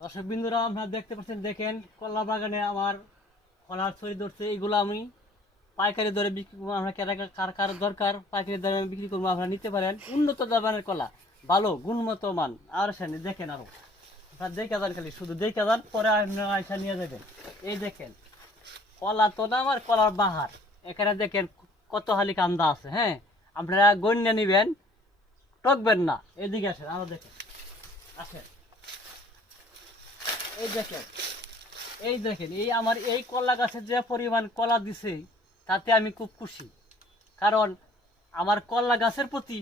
দর্শক বিন্দুরা আপনারা দেখতে পাচ্ছেন, দেখেন কলা বাগানে আমার কলার ছড়ি ধরছে। এইগুলো আমি পাইকারি দরে বিক্রি করবো। আমরা কার কার দরকার পাইকারি দরে আমি বিক্রি করবো, আপনারা নিতে পারেন। উন্নত ধরনের কলা, ভালো গুণগত মান। আর সেখানে দেখেন, আরো আপনার দেখে যান, খালি শুধু দেখে যান, পরে আপনারা আইসা নিয়ে যাবেন। এই দেখেন কলা তো না আমার কলার বাহার। এখানে দেখেন কত হালি কান্দা আছে। হ্যাঁ, আপনারা গণ্য নিবেন, টকবেন না। এদিকে আসেন, আরো দেখেন, আসেন। এই দেখেন, এই দেখেন, এই আমার এই কলা গাছে যে পরিমাণ কলা দিছে, তাতে আমি খুব খুশি। কারণ আমার কলা গাছের প্রতি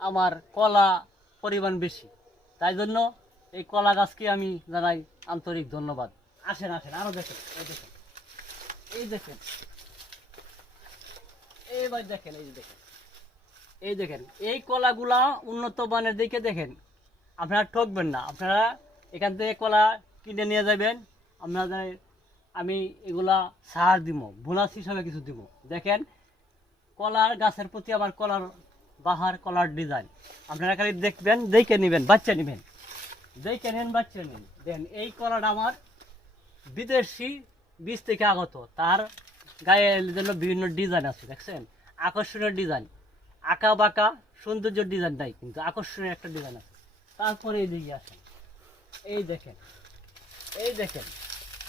আমার কলা পরিমাণ বেশি, তাই জন্য এই কলা গাছকে আমি জানাই আন্তরিক ধন্যবাদ। আসেন আসেন, আরো দেখেন, এই দেখেন, এই দেখেন, এইবার দেখেন, এই যে দেখেন, এই দেখেন, এই কলাগুলা উন্নত মানের দিকে দেখেন। আপনারা ঠকবেন না। আপনারা এখান থেকে কলা কিনে নিয়ে যাবেন। আপনাদের আমি এগুলা সার দিব, বোনাস হিসাবে কিছু দিব। দেখেন কলার গাছের প্রতি আমার কলার বাহার, কলার ডিজাইন। আপনারা খালি দেখবেন, দেখে নেবেন, বাচ্চা নেবেন, দেখে নেন, বাচ্চা নেন। দেখেন এই কলাটা আমার বিদেশি বীজ থেকে আগত। তার গায়ে জন্য বিভিন্ন ডিজাইন আছে, দেখছেন, আকর্ষণীয় ডিজাইন, আঁকা বাঁকা সৌন্দর্য ডিজাইন নাই, কিন্তু আকর্ষণীয় একটা ডিজাইন আছে। তারপরে এইদিকে আসেন, এই দেখেন, এই দেখেন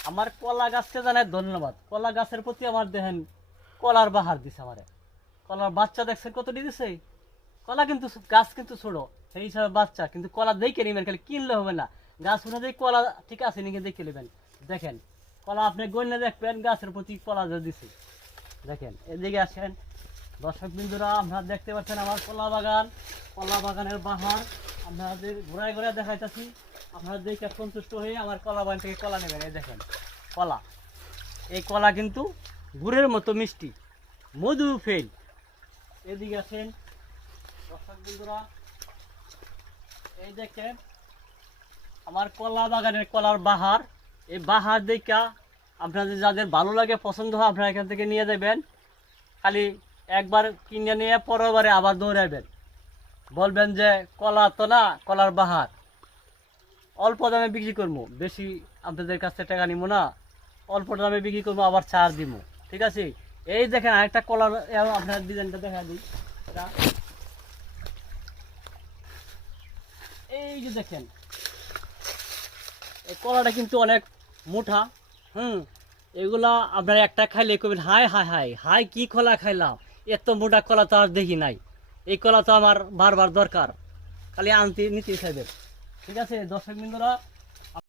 আমার কলা গাছকে জানাই ধন্যবাদ। কলা গাছের প্রতি আমার দেখেন কলার বাহার দিছে আমারে। কলার বাচ্চা দেখছেন কত দিছে। কলা কিন্তু গাছ কিন্তু ছোট, সেই হিসাবে বাচ্চা, কিন্তু কলা দেখে নেবেন, খালি কিনলে হবে না। গাছ অনুযায়ী কলা ঠিক আছে নাকি দেখে নেবেন। দেখেন কলা আপনি গণ্যে দেখবেন, গাছের প্রতি কলা যে দিছে। দেখেন এদিকে আসেন দর্শক বিন্দুরা, আপনারা দেখতে পাচ্ছেন আমার কলা বাগান, কলা বাগানের বাহার আপনাদের ঘোরায় ঘোরায় দেখাইতেছি। আপনারা দেখে সন্তুষ্ট হয়ে আমার কলা বাগান থেকে কলা নেবেন। এই দেখেন কলা, এই কলা কিন্তু গুড়ের মতো মিষ্টি, মধু ফেল। এদিকে আছেন দর্শক বিন্দুরা, এই দেখেন আমার কলা বাগানের কলার বাহার। এই বাহার দেখা আপনাদের যাদের ভালো লাগে, পছন্দ হয়, আপনারা এখান থেকে নিয়ে যাবেন। খালি একবার কিনে নিয়ে পরেরবারে আবার দৌড়াবেন, বলবেন যে কলা তো না, কলার বাহার। অল্প দামে বিক্রি করবো, বেশি আপনাদের কাছ থেকে টাকা নিবো না, অল্প দামে বিক্রি করবো, আবার ছাড় দিব। ঠিক আছে, এই দেখেন আরেকটা কলার, আপনার ডিজাইনটা দেখা দিই। এই যে দেখেন এই কলাটা কিন্তু অনেক মোটা। এগুলা আপনারা একটা খাইলে কবেন হাই হাই হাই হাই, কি কলা খাইলাম, এত মোটা কলা তো আর দেখি নাই। এই কলা তো আমার বারবার দরকার, খালি আনতে নিতে চাইবেন। ঠিক আছে দর্শক বিন্দুরা,